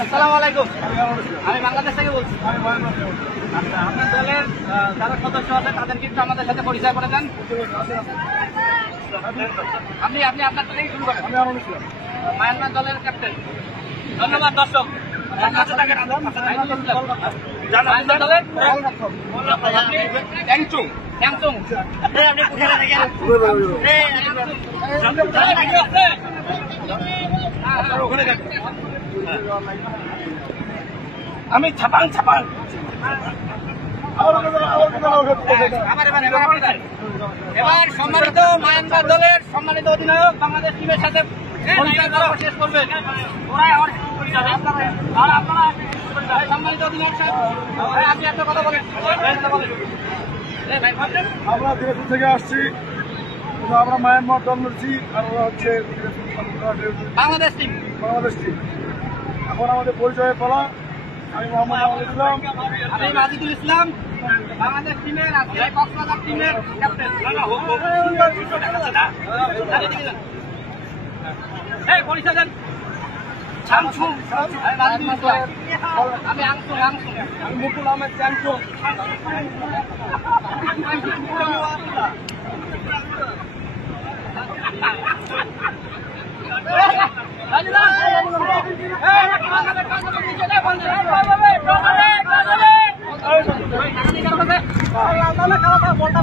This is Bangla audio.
আসসালামু আলাইকুম, আমি বাংলাদেশ থেকে বলছি। আপনার দলের যারা সদস্য আছে তাদের কিন্তু আমাদের সাথে পরিচয় করে দেন। আপনি আপনি আপনার থেকেই শুরু করেন। মায়ানমার দলের ক্যাপ্টেন। ধন্যবাদ দর্শক। মায়ানমার দলের ট্যাংচুং। ট্যাংচুং আপনি কোথায় থাকেন? আমি ছাপাং ছাপাং। এবার সম্মানিত মায়ানমার দলের সম্মানিত অধিনায়ক বাংলাদেশ টিমের সাথে শেষ করবেন। আর আপনারা সম্মানিত অধিনায়ক সাহেব আপনি একটা কথা বলেন। আমরা দিনাজপুর থেকে আসছি, আমরা মায়ানমার দল নিচ্ছি আর ওরা হচ্ছে বাংলাদেশ টিম। বাংলাদেশ টিম। এখন আমাদের পরিচয়ের পালা। আমি মোহাম্মদ আমিনুল ইসলাম। আমি মাজেদুল ইসলাম, বাংলাদেশ টিমের কক্সবাজার টিমের ক্যাপ্টেন। পরিচয় দেন। চাংচুং। আমি মাজেদুল ইসলাম। আমি আংচুং। আংচুং। আমি মুকুল আহমেদ চাংচুং। বলটা